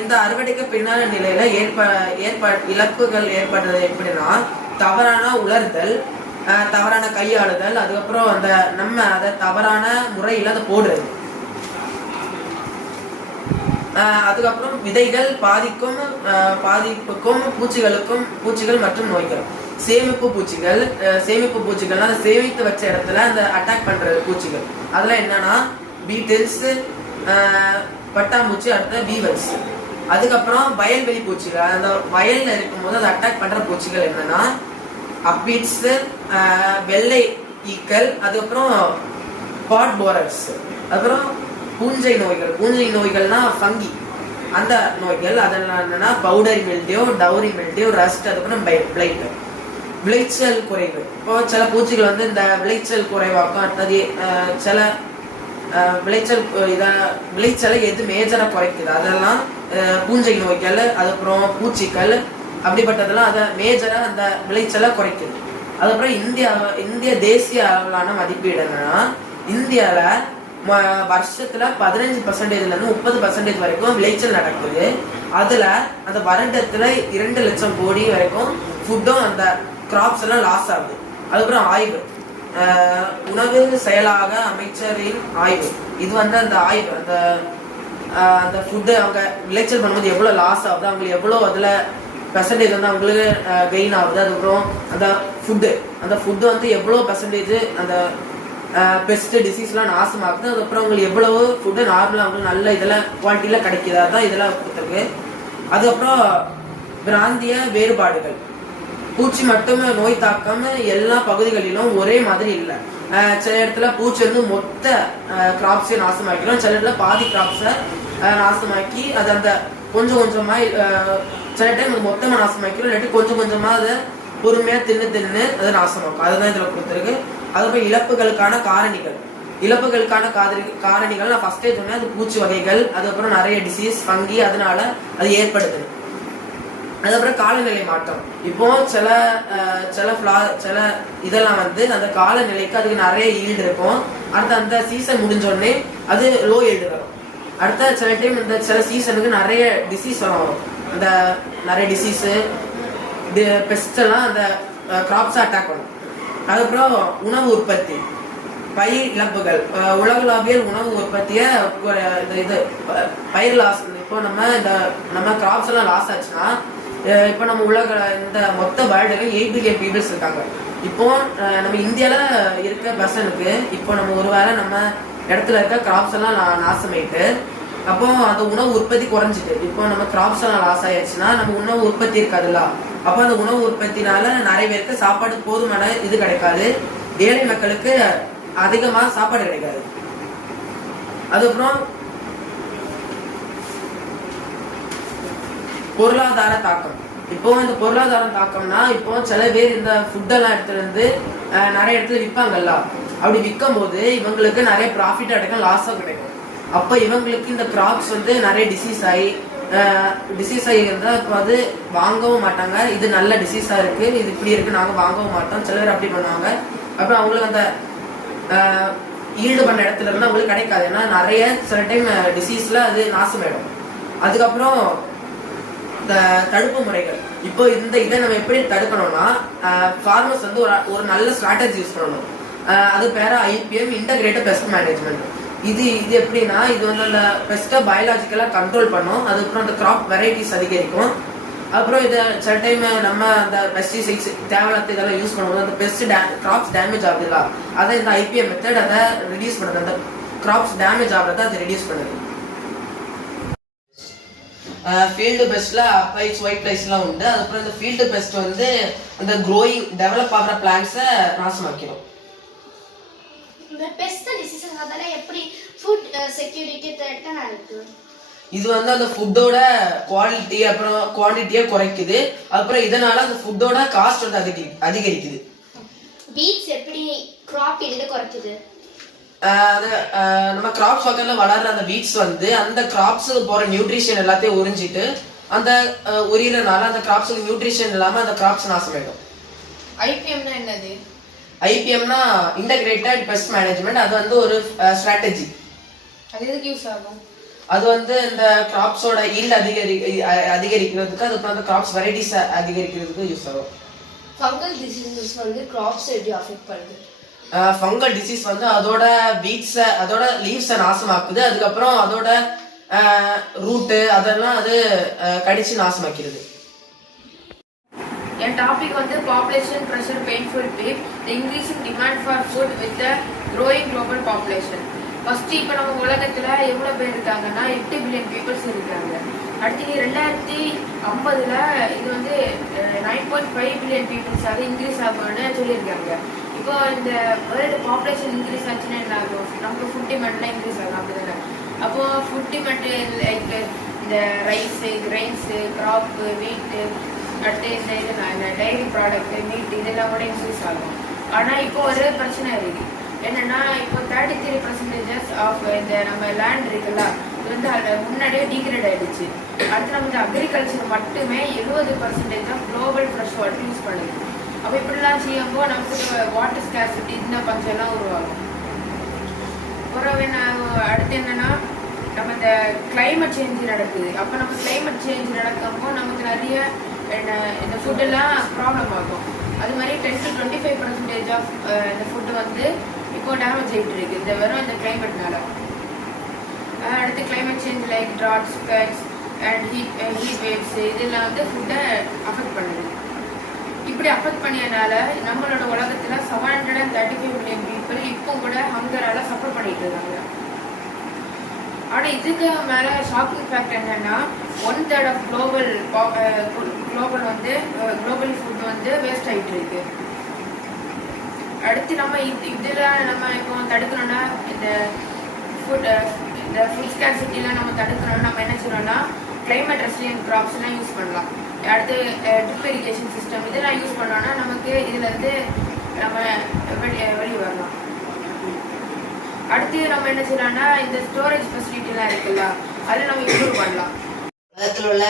இந்த அறுவடைக்கு பின்னான நிலையில இழப்புகள் ஏற்படுறது எப்படின்னா தவறான உலர்தல், தவறான கையாளுதல், அதுக்கப்புறம் அந்த நம்ம அதை தவறான முறையில் அதை போடுறது, அதுக்கப்புறம் விதைகள் பாதிப்புக்கும் பூச்சிகள் மற்றும் நோய்கள். சேமிப்பு பூச்சிகள்னா அந்த சேமித்து வச்ச இடத்துல அந்த அட்டாக் பண்ற பூச்சிகள். அதுல என்னன்னா பீட்டில்ஸ், பட்டாம்பூச்சி, அடுத்த வீவல்ஸ். அதுக்கப்புறம் வயல்வெளி பூச்சிகள், அந்த வயல்ல இருக்கும்போது அதை அட்டாக் பண்ற பூச்சிகள் என்னன்னா அப்பீட்ஸ், வெள்ளை ஈக்கள், அதுக்கப்புறம் பாட் போரர்ஸ். அப்புறம் பூஞ்சை நோய்கள்னா ஃபங்கி, அந்த நோய்கள். அதெல்லாம் என்னன்னா powdery mildew, dowry mildew, rust, அதுக்கப்புறம் பிளைட். விளைச்சல் குறைவு. இப்போ சில பூச்சிகள் வந்து இந்த விளைச்சல் குறைவாக்கும், அடுத்தது சில விளைச்சலை எது மேஜரா குறைக்குது அதெல்லாம் பூஞ்சை நோய்கள், அதுக்கப்புறம் பூச்சிகள், அப்படிப்பட்டதெல்லாம் அதை மேஜரா அந்த விளைச்சலை குறைக்குது. அதுக்கப்புறம் இந்திய தேசிய அளவிலான மதிப்பீடு என்னன்னா இந்தியால வருஷத்துல 15% 30% வரைக்கும் விளைச்சல் நடக்குது. அதுல அந்த வருடத்துல 2 லட்சம் கோடி வரைக்கும் ஃபுட்டும் அந்த கிராப்ஸ் எல்லாம் லாஸ் ஆகுது. அதுக்கப்புறம் ஆய்வு, உணவு செயலாக அமைச்சரின் ஆய்வு. இது வந்து அந்த ஆய்வு அந்த ஃபுட்டு அவங்க விளைச்சல் பண்ணும்போது எவ்வளவு லாஸ் ஆகுது, அவங்களுக்கு எவ்வளவு அதுல பெர்சன்டேஜ் வந்து அவங்களுக்கு கெயின் ஆகுது, அதுக்கப்புறம் அந்த ஃபுட்டு வந்து எவ்வளவு பெர்சன்டேஜ் அந்த பெஸ்ட் டிசீஸ்லாம் நாசமாக்குது, அதுக்கப்புறம் அவங்களுக்கு எவ்வளவு ஃபுட்டு நார்மலாக அவங்களுக்கு நல்ல இதெல்லாம் குவாலிட்டியில் கிடைக்குது, அதுதான் இதெல்லாம் கொடுத்துருக்கு. அதுக்கப்புறம் பிராந்திய வேறுபாடுகள். பூச்சி மட்டும் நோய் தாக்கம் எல்லா பகுதிகளிலும் ஒரே மாதிரி இல்லை. சில இடத்துல பூச்சி வந்து மொத்த கிராப்ஸை நாசமாக்கிடும், சில இடத்துல பாதி கிராப்ஸை நாசமாக்கி அது அந்த கொஞ்சமா சில டைம் மொத்தமாக நாசமாக்கிடும், இல்லாட்டி கொஞ்சமா அதை பொறுமையா தின்னு அதை நாசமாக்கும். அதுதான் இதுல கொடுத்துருக்கு. அதுக்கப்புறம் இழப்புகளுக்கான காரணிகள் நான் ஃபர்ஸ்டே சொன்னேன், அது பூச்சி வகைகள், அதுக்கப்புறம் நிறைய டிசீஸ் ஃபங்கி, அதனால அது ஏற்படுது. அதுக்கப்புறம் காலநிலை மாற்றம். இப்போ சில இதெல்லாம் வந்து அந்த காலநிலைக்கு அதுக்கு நிறைய ஈல்டு இருக்கும். அடுத்த அந்த சீசன் முடிஞ்சோடனே அது லோ ஈல்டு வரும். அடுத்த சில டைம் இந்த சில சீசனுக்கு நிறைய டிசீஸ் வரும். அந்த நிறைய டிசீஸ் பெஸ்ட் எல்லாம் அந்த கிராப்ஸ் அட்டாக் பண்ணும். அதுக்கப்புறம் உணவு உற்பத்தி, பயிர் இழப்புகள், உலகளாவியல் உணவு உற்பத்தியை இது பயிர் லாஸ். இப்போ நம்ம கிராப்ஸ் எல்லாம் லாஸ் ஆச்சுன்னா இப்போ நம்ம இந்த மொத்த வேர்ல்டுல 8 பில்லியன் பீப்புள்ஸ் இருக்காங்க. இப்போ நம்ம இந்தியால இருக்க பர்சனுக்கு இப்போ நம்ம ஒருவேளை நம்ம இடத்துல இருக்க கிராப்ஸ் எல்லாம் நாசமாயிட்டு அப்போ அந்த உணவு உற்பத்தி குறைஞ்சிட்டு இப்போ நம்ம கிராப்ஸ் எல்லாம் லாஸ் ஆயிடுச்சுன்னா நம்ம உணவு உற்பத்தி இருக்காதுல்ல. அப்போ அந்த உணவு உற்பத்தினால நிறைய பேருக்கு சாப்பாடு போதுமான இது கிடைக்காது, ஏழை மக்களுக்கு அதிகமா சாப்பாடு கிடைக்காது. அதுக்கப்புறம் பொருளாதார தாக்கம். இப்போ இந்த பொருளாதார தாக்கம்னா இப்போ சில பேர் இந்த ஃபுட்டெல்லாம் எடுத்துட்டு வந்து நிறைய இடத்துல விற்பாங்கல்ல. அப்படி விற்கும் போது இவங்களுக்கு நிறைய ப்ராஃபிட் கிடைக்கும், லாஸும் கிடைக்கும். அப்போ இவங்களுக்கு இந்த கிராப்ஸ் வந்து நிறைய டிசீஸ் ஆகி இருந்தால் இப்போ அது வாங்கவும் மாட்டாங்க. இது நல்ல டிசீஸா இருக்கு, இது இப்படி இருக்கு, நாங்கள் வாங்கவும் மாட்டோம். சில பேர் அப்படி பண்ணுவாங்க. அப்புறம் அவங்களுக்கு அந்த ஈல்டு பண்ண இடத்துல இருந்து அவங்களுக்கு கிடைக்காது, ஏன்னா நிறைய சில டைம் டிசீஸ்ல அது நாசமாயிடும். அதுக்கப்புறம் இந்த தடுப்பு முறைகள். இப்போ இதை நம்ம எப்படி தடுக்கணும்னா ஃபார்மர்ஸ் வந்து ஒரு நல்ல ஸ்ட்ராட்டஜி யூஸ் பண்ணணும். அது பேர IPM, இன்டகிரேட்டட் பெஸ்ட் மேனேஜ்மெண்ட். இது எப்படின்னா இது வந்து அந்த பெஸ்ட்டை பயாலஜிக்கலா கண்ட்ரோல் பண்ணும். அதுக்கப்புறம் அந்த கிராப் வெரைட்டிஸ் அதிகரிக்கும். அப்புறம் இதை சில டைம் நம்ம அந்த பெஸ்டிசைட்ஸ் தேவையில்லாத இதெல்லாம் யூஸ் பண்ணும்போது அந்த பெஸ்ட் கிராப்ஸ் டேமேஜ் ஆகுதுல்ல, அதை இந்த IPM மெத்தட் அதை ரெடியூஸ் பண்ணுது. அந்த கிராப்ஸ் டேமேஜ் ஆகிறத அதை ரெடியூஸ் பண்ணுது. ஃபீல்டு பெஸ்ட்ல அப்ளைஸ் ஒயிட் பிளேஸ்லாம் உண்டு. அதுக்கப்புறம் இந்த ஃபீல்டு பெஸ்ட் வந்து அந்த க்ரோயிங் டெவலப் ஆகிற பிளான்ட்ஸை நாசமாக்கிடும். இந்த பெஸ்ட் டிசீசஸ் அதெல்லாம் எப்படி ஃபுட் செக்யூரிட்டி த்ரெட்டனா இருக்கு? இது வந்து அந்த ஃபுட்டோட குவாலிட்டி அப்புறம் குவான்டிட்டியை குறைக்குது. அப்புறம் இதனால அந்த ஃபுட்டோட காஸ்ட் வந்து அதிகரிக்குது. பீட்ஸ் எப்படி கிராப் ஈல்ட் குறைக்குது? நம்ம கிராப்ஸ் பக்கத்துல வளர்ற அந்த வீட்ஸ் வந்து அந்த கிராப்ஸுக்கு போற நியூட்ரிஷன் எல்லாத்தையும் உறிஞ்சிட்டு அந்த உரியறனால அந்த கிராப்ஸுக்கு நியூட்ரிஷன் இல்லாம அந்த கிராப்ஸ் நாசமாயிடும். IPMனா என்னது? IPMனா இன்டகிரேட்டட் பெஸ்ட் மேனேஜ்மெண்ட். அது வந்து ஒரு ஸ்ட்ராட்டஜி. அது எதுக்கு யூஸ் ஆகும்? அது வந்து இந்த கிராப்ஸோட ஈல்ட் அதிகரிக்கிறதுக்கு, அதுக்கப்புறம் அந்த கிராப்ஸ் வெரைட்டிஸ் அதிகரிக்கிறதுக்கு யூஸ் ஆகும். ஃபங்கல் டிசீசஸ் வந்து கிராப்ஸ் எப்படி அஃபெக்ட் பண்ணுது? ஃபங்கல் டிசீஸ் வந்து அதோட வீட்ஸை, அதோட லீவ்ஸை நாசமாக்குது. அதுக்கப்புறம் அதோட ரூட்டு அதெல்லாம் அது கடிச்சு நாசமாக்கிறது. என் டாபிக் வந்து population pressure painful beep the increasing demand for food with the growing global population. First இப்போ நம்ம உலகத்தில் எவ்வளோ பேர் இருக்காங்கன்னா 8 பில்லியன் பீப்புள்ஸ் இருக்காங்க. அடுத்து 2050 இது வந்து 9.5 பில்லியன் பீப்புள்ஸாக இன்க்ரீஸ் ஆகும்னு சொல்லியிருக்காங்க. இப்போ இந்த வேர்ல்டு பாப்புலேஷன் இன்க்ரீஸ் ஆச்சுன்னா என்ன ஆகும்? நமக்கு ஃபுட் டிமாண்ட்லாம் இன்க்ரீஸ் ஆகும், அப்படிதானே? அப்போ ஃபுட் டிமாண்ட் லைக் இந்த ரைஸு, கிரெயின்ஸு, கிராப்பு, வீட்டு, அடுத்து இந்த டைரி ப்ராடக்ட், மீட் இதெல்லாம் கூட இன்க்ரீஸ் ஆகும். ஆனால் இப்போ ஒரு பிரச்சனை இருக்குது. என்னன்னா இப்போ 33% ஆஃப் இந்த நம்ம லேண்ட் இருக்குல்ல, இது வந்து முன்னாடியே டிகிரேட் ஆயிடுச்சு. அடுத்து நம்ம இந்த அக்ரிகல்ச்சர் மட்டுமே 70% of global fresh water use பண்ணுது. அப்போ இப்படிலாம் செய்யும்போது நமக்கு வாட்டர் ஸ்கேர்சிட்டி இந்த பஞ்சம்லாம் உருவாகும். அப்புறம் அடுத்து என்னன்னா நம்ம இந்த கிளைமேட் சேஞ்ச் நடக்குது. அப்போ நம்ம கிளைமேட் சேஞ்ச் நடக்கும்போது நமக்கு நிறைய இந்த ஃபுட்டெல்லாம் ப்ராப்ளம் ஆகும். அது மாதிரி 10 to 25% ஆஃப் இந்த ஃபுட்டு வந்து இப்போ டேமேஜ் ஆகிட்டு இருக்கு இந்த வெறும் இந்த கிளைமேட்னால. அடுத்து climate change like ட்ராட்ஸ், floods and heat waves இதெல்லாம் வந்து ஃபுட்டை அஃபெக்ட் பண்ணுது. இப்படி அஃபெக்ட் பண்ணியனால நம்மளோட உலகத்துல 735 மில்லியன் பீப்புள் இப்போ கூட ஹங்கரால சஃபர் பண்ணிட்டு இருக்காங்க. ஆனா இதுக்கு மேல ஷாக்கிங் ஃபேக்ட் என்னன்னா 1/3 ஆஃப் குளோபல் வந்து குளோபல் ஃபுட் வந்து வேஸ்ட் ஆயிட்டு இருக்கு. அடுத்து நம்ம இதுல நம்ம இப்போ தடுக்கணும்னா இந்த ஃபுட் ஸ்கேர்சிட்டில நம்ம தடுக்கணும்னா நம்ம என்ன செய்யணும்னா கிளைமேட் ரெசிலியன்ட் கிராப்ஸ் எல்லாம் யூஸ் பண்ணலாம். அடுத்து ட்ரிப் இரிகேஷன் சிஸ்டம் இதெல்லாம் யூஸ் பண்ணோம்னா நமக்கு இதுல இருந்து நம்ம வெளியே வரலாம். அடுத்து நம்ம என்ன செய்யலாம்னா இந்த ஸ்டோரேஜ் ஃபெசிலிட்டிலாம் இருக்குல்ல, அதில் நம்ம இம்ப்ரூவ் பண்ணலாம். உலகத்தில் உள்ள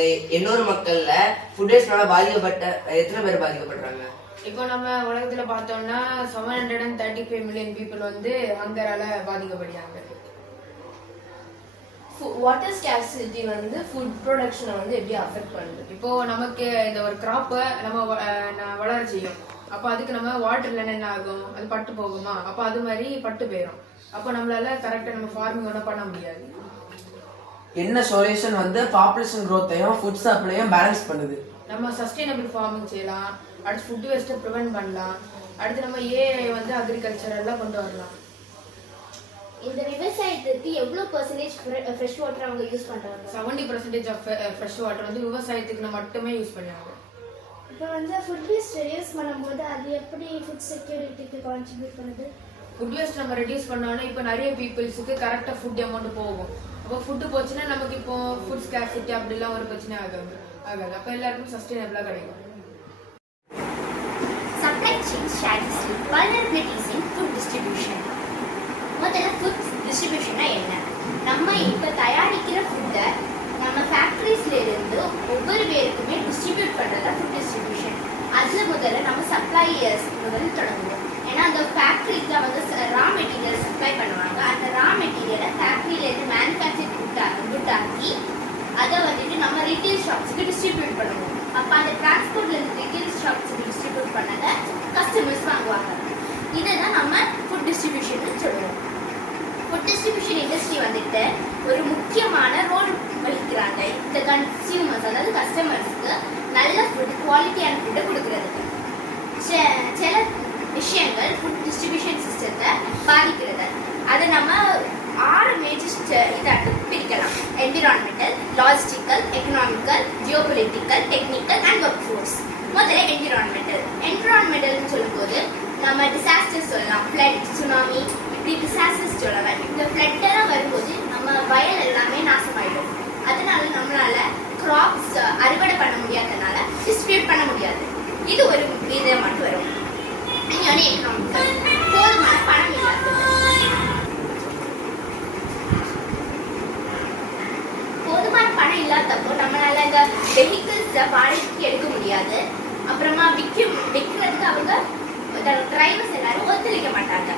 800 மக்கள்ல ஃபுட் வேஸ்ட்னால பாதிக்கப்பட்ட எத்தனை பேர் பாதிக்கப்படுறாங்க? இப்போ நம்ம உலகத்துல பார்த்தோம்னா 735 மில்லியன் பீப்புள் வந்து ஹங்கரால பாதிக்கப்படுறாங்க. வாட்டர் ஸ்கேர்சிட்டி வந்து ஃபுட் ப்ரொடக்ஷனை வந்து எப்படி அஃபெக்ட் பண்ணுது? இப்போ நமக்கு இந்த ஒரு கிராப்பை நம்ம வளர செய்யும். அப்போ அதுக்கு நம்ம வாட்டர்ல என்ன ஆகும்? அது பட்டு போகுமா? அப்போ அது மாதிரி பட்டு போயிடும். அப்போ நம்மளால கரெக்டாக நம்ம ஃபார்மிங் ஒன்றும் பண்ண முடியாது. என்ன சொல்யூஷன் வந்து பாப்புலேஷன் growth-ஐயும் ஃபுட் சப்ளையும் பேலன்ஸ் பண்ணுது? நம்ம சஸ்டைனபிள் ஃபார்மிங் செய்யலாம். அடுத்து ஃபுட் வேஸ்ட்டை ப்ரிவென்ட் பண்ணலாம். அடுத்து நம்ம ஏஐ வந்து அக்ரிகல்ச்சர் எல்லாம் கொண்டு வரலாம். இந்த விவசாயத்துக்கு எவ்வளவு பெர்சன்டேஜ் ஃப்ரெஷ் வாட்டர் அவங்க யூஸ் பண்றாங்க? 70% ஆஃப் ஃப்ரெஷ் வாட்டர் வந்து விவசாயத்துக்கு மட்டுமே யூஸ் பண்ணுவாங்க. இப்போ வந்து ஃபுட் வேஸ்ட் ரெடியூஸ் பண்ணும்போது அது எப்படி ஃபுட் செக்யூரிட்டிக்கு கான்ட்ரிபியூட் பண்ணுது? ஃபுட் வேஸ்ட் நம்ம ரெடியூஸ் பண்ணோம்னா இப்போ நிறைய பீப்புள்ஸுக்கு கரெக்டாக ஃபுட் அமௌண்ட் போகும். அப்போ ஃபுட்டு போச்சுன்னா நமக்கு இப்போ ஃபுட் ஸ்கேர்சிட்டி அப்படிலாம் ஒரு பிரச்சனை ஆகாது. அப்போ எல்லாருக்கும் சஸ்டைனபிளாக கிடைக்கும். Supply chain strategy, vulnerabilities in food distribution. முதல்ல ஃபுட் டிஸ்ட்ரிபியூஷனா என்ன? நம்ம இப்போ தயாரிக்கிற ஃபுட்டை நம்ம ஃபேக்ட்ரிஸ்ல இருந்து ஒவ்வொரு பேருக்குமே டிஸ்ட்ரிபியூட் பண்ணுறதா ஃபுட் டிஸ்ட்ரிபியூஷன். அதில் முதல்ல நம்ம சப்ளையர்ஸ் முதல்ல தொடங்குவோம். ஏன்னா அந்த ஃபேக்ட்ரிக்கு வந்து ரா மெட்டீரியல் சப்ளை பண்ணுவாங்க. அந்த ரா மெட்டீரியலை ஃபேக்ட்ரியிலேருந்து மேனுஃபேக்சர் குட்டாக்கி அதை வந்துட்டு நம்ம ரீட்டைல் ஷாப்ஸுக்கு டிஸ்ட்ரிபியூட் பண்ணுவோம். அப்போ அந்த டிரான்ஸ்போர்ட்லேருந்து ரீட்டைல் ஷாப்ஸுக்கு டிஸ்ட்ரிபியூட் பண்ணதை கஸ்டமர்ஸ் வாங்குவாங்க. இதை தான் நம்ம ஃபுட் டிஸ்ட்ரிபியூஷன் சொல்லுவோம். ஃபுட் டிஸ்ட்ரிபியூஷன் இண்டஸ்ட்ரி வந்துட்டு ஒரு முக்கியமான ரோல் வகிக்கிறாங்க இந்த கன்சியூமர்ஸ், அதாவது கஸ்டமர்ஸ்க்கு நல்ல ஃபுட், குவாலிட்டியான ஃபுட்டை கொடுக்கறதுக்கு. சில விஷயங்கள் ஃபுட் டிஸ்ட்ரிபியூஷன் சிஸ்டத்தை பாதிக்கிறது. அதை நம்ம 6 மேஜர் இதாக பிரிக்கலாம்: environmental, logistical, economical, geopolitical, technical and work force. முதல்ல என்விரான்மெண்டல்னு சொல்லும்போது நம்ம டிசாஸ்டர்ஸ் சொல்லலாம். ஃப்ளட், சுனாமி, இப்படி டிசாஸ்டர்ஸ் சொல்லலாம். இந்த ஃப்ளட்டெல்லாம் வரும்போது நம்ம வயல் எல்லாமே நாசமாயிடும். அதனால நம்மளால கிராப்ஸ் அறுவடை பண்ண முடியாதனால டிஸ்ட்ரிபியூட் பண்ண முடியாது. இது ஒரு இதை மட்டும் வரும். இன்னொன்று எக்கனாமிக்கல், போதுமான பணம் இல்லாதது. போதுமான பணம் இல்லாதப்போ நம்மளால இந்த வெஹிக்கிள்ஸை வாடகைக்கு எடுக்க முடியாது. அப்புறமா விற்கிறதுக்கு அவங்க டிரைவர்ஸ் எல்லாரும் ஒத்துழைக்க மாட்டாங்க.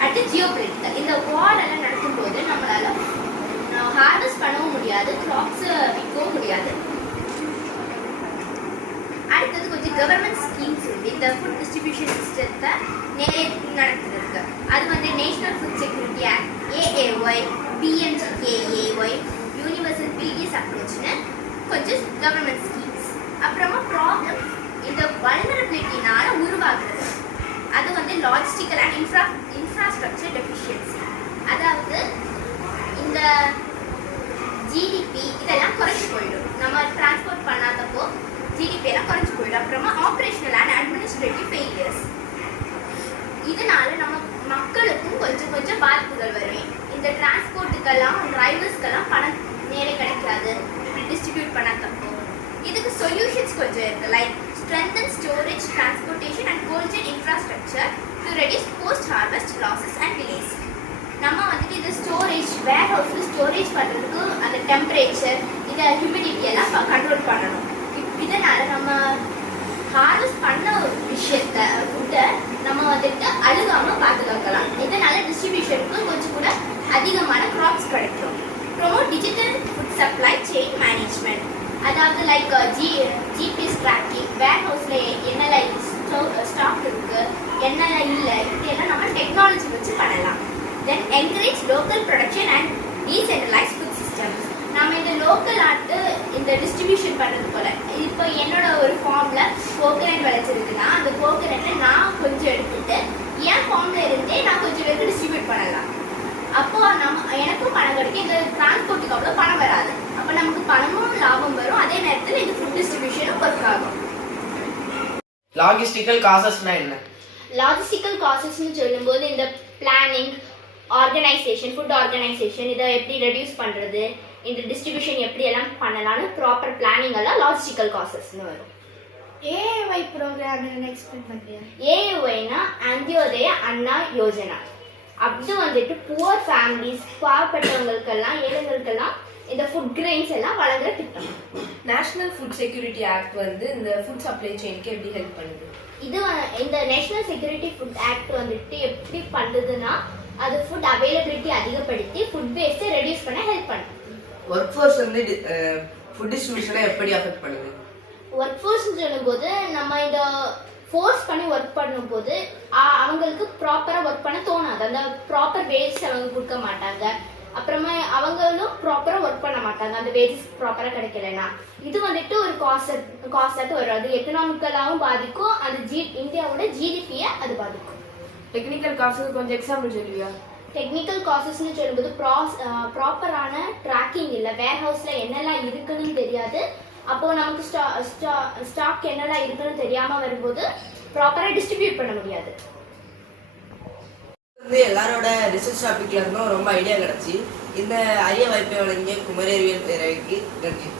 அடுத்து ஜியோபொலிட்டிக்கல், இந்த வார் எல்லாம் நடக்கும்போது நம்மளால ஹார்வெஸ்ட் பண்ணவும் முடியாது, கிராப்ஸ் விற்கவும் முடியாது. அடுத்தது கொஞ்சம் கவர்மெண்ட் ஸ்கீம்ஸ் வந்து இந்த ஃபுட் டிஸ்ட்ரிபியூஷன் சிஸ்டத்தை நடத்துறதுக்கு. அது வந்து national food security act, AAY, PMGKAY, universal PDS அப்ரோச்னு கொஞ்சம் கவர்மெண்ட் ஸ்கீம்ஸ். அப்புறமா ப்ராப்ளம் இந்த வல்னரபிலிட்டினால உருவாகுது. அது வந்து லாஜிஸ்டிக்கல் அண்ட் இன்ஃப்ராஸ்ட்ரக்சர் டெஃபிஷியன்சி. அதாவது இந்த ஜிடிபி இதெல்லாம் குறைச்சி போயிடும். நம்ம டிரான்ஸ்போர்ட் பண்ணாதப்போ ஜிடிபி எல்லாம் குறைச்சி போயிடும். அப்புறமா ஆப்ரேஷனல் அண்ட் அட்மினிஸ்ட்ரேட்டிவ் ஃபெயிலியர்ஸ். இதனால நம்ம மக்களுக்கும் கொஞ்சம் கொஞ்சம் பாதிப்புகள் வரும். இந்த டிரான்ஸ்போர்ட்டுக்கெல்லாம் டிரைவர்ஸ்க்கெல்லாம் பணம் நேரே கிடைக்காது இப்படி டிஸ்ட்ரிபியூட் பண்ணாதப்போ. இதுக்கு சொல்யூஷன்ஸ் கொஞ்சம் இருக்குது. Like strengthen storage, transportation and cold chain infrastructure to reduce post-harvest losses and delays. நம்ம வந்துட்டு இந்த ஸ்டோரேஜ் வேர்ஹவுஸில் ஸ்டோரேஜ் பண்ணுறதுக்கு அந்த டெம்பரேச்சர் இந்த ஹியூமிடிட்டி எல்லாம் கண்ட்ரோல் பண்ணணும். இதனால் நம்ம ஹார்வெஸ்ட் பண்ண விஷயத்தை ஃபுட்டை நம்ம வந்துட்டு அழுகாமல் பாதுகாக்கலாம். இதனால் டிஸ்ட்ரிபியூஷனுக்கு கொஞ்சம் கூட அதிகமான க்ராப்ஸ் கிடைக்கும். Promote digital food supply chain management. அதாவது லைக் ஜிபிஎஸ் ட்ராக்கிங், வேர் ஹவுஸில் என்னெல்லாம் ஸ்டாக் இருக்குது, என்னெல்லாம் இல்லை, இப்படியெல்லாம் நம்ம டெக்னாலஜி வச்சு பண்ணலாம். Then encourage local production and decentralise food systems. நம்ம இந்த லோக்கல் ஆட்டு இந்த டிஸ்ட்ரிபியூஷன் பண்ணுறது போல், இப்போ என்னோட ஒரு ஃபார்மில் கோகனட் விளைச்சிருக்குன்னா அந்த கோகனட்டை நான் கொஞ்சம் எடுத்துகிட்டு என் ஃபார்மில் இருந்தே நான் கொஞ்சம் பேருக்கு டிஸ்ட்ரிபியூட் பண்ணலாம். அப்போ எனக்கும் பணம் கிடைக்கும். இந்த டிரான்ஸ்போர்ட்டுக்கு அவ்வளோ பணம் வராது. அப்போ நமக்கு பணமும் லாபம் வரும், அதே நேரத்தில் இந்த ஃபுட் டிஸ்ட்ரிபியூஷனும் ஒர்க் ஆகும். லாஜிஸ்டிக்கல் காசஸ்னா என்ன? லாஜிஸ்டிக்கல் காசஸ்ன்னு சொல்லும்போது இந்த பிளானிங், ஆர்கனைசேஷன், ஃபுட் ஆர்கனைசேஷன் இதை எப்படி ரெடியூஸ் பண்ணுறது, இந்த டிஸ்ட்ரிபியூஷன் எப்படி எல்லாம் பண்ணலாம்னு ப்ராப்பர் பிளானிங் எல்லாம் லாஜிஸ்டிக்கல் காசஸ்ன்னு வரும். ஏஐஒய் ப்ரோக்ராம் எக்ஸ்பிளைன் பண்ணுறியா? ஏஐஒய்னா அந்தியோதய அண்ணா யோஜனா. அது வந்துட்டு புவர் ஃபேமிலிஸ், பாவப்பட்டவங்களுக்கெல்லாம், ஏழைகளுக்கெல்லாம் இந்த ஃபுட் கிரெயின்ஸ் எல்லாம் வழங்குற திட்டம். நேஷனல் ஃபுட் செக்யூரிட்டி ஆக்ட் வந்து இந்த ஃபுட் சப்ளை செயினுக்கு எப்படி ஹெல்ப் பண்ணுது? இது இந்த நேஷனல் செக்யூரிட்டி ஃபுட் ஆக்ட் வந்துட்டு எப்படி பண்ணுதுன்னா, அது ஃபுட் அவைலபிலிட்டி அதிகப்படுத்தி ஃபுட் வேஸ்ட்டை ரெடியூஸ் பண்ண ஹெல்ப் பண்ணுது. ஒர்க் ஃபோர்ஸ் வந்து ஃபுட் டிஸ்ட்ரிபியூஷனை எப்படி அஃபெக்ட் பண்ணுது? ஒர்க் ஃபோர்ஸ்ன்னு சொல்லும்போது நம்ம இந்த ஃபோர்ஸ் பண்ணி ஒர்க் பண்ணும்போது அவங்களுக்கு ப்ராப்பராக ஒர்க் பண்ண தோணாது. அந்த ப்ராப்பர் வேஜஸ் அவங்க கொடுக்க மாட்டாங்க. அப்புறமா அவங்களும் ப்ராப்பராக ஒர்க் பண்ண மாட்டாங்க அந்த வேஜஸ் ப்ராப்பராக கிடைக்கலன்னா. இது வந்துட்டு ஒரு காஸ்ட் வரும். அது எக்கனாமிக்கலாகவும் பாதிக்கும், அந்த இந்தியாவோட ஜிடிபியை அது பாதிக்கும். டெக்னிக்கல் காசுக்கு கொஞ்சம் எக்ஸாம்பிள் சொல்லுவியா? டெக்னிக்கல் காசஸ்ன்னு சொல்லும்போது ப்ராப்பரான ட்ராக்கிங் இல்லை, வேர் ஹவுஸில் என்னெல்லாம் இருக்குன்னு தெரியாது. அப்போது நமக்கு ஸ்டாக் என்னெல்லாம் இருக்குன்னு தெரியாமல் வரும்போது ப்ராப்பராக டிஸ்ட்ரிபியூட் பண்ண முடியாது. வந்து எல்லாரோட ரிசர்ச் டாபிக்ல இருந்தும் ரொம்ப ஐடியா கிடைச்சி இந்த அரிய வாய்ப்பை வழங்கிய குமரி அறிவியல் பேரவைக்கு நன்றி.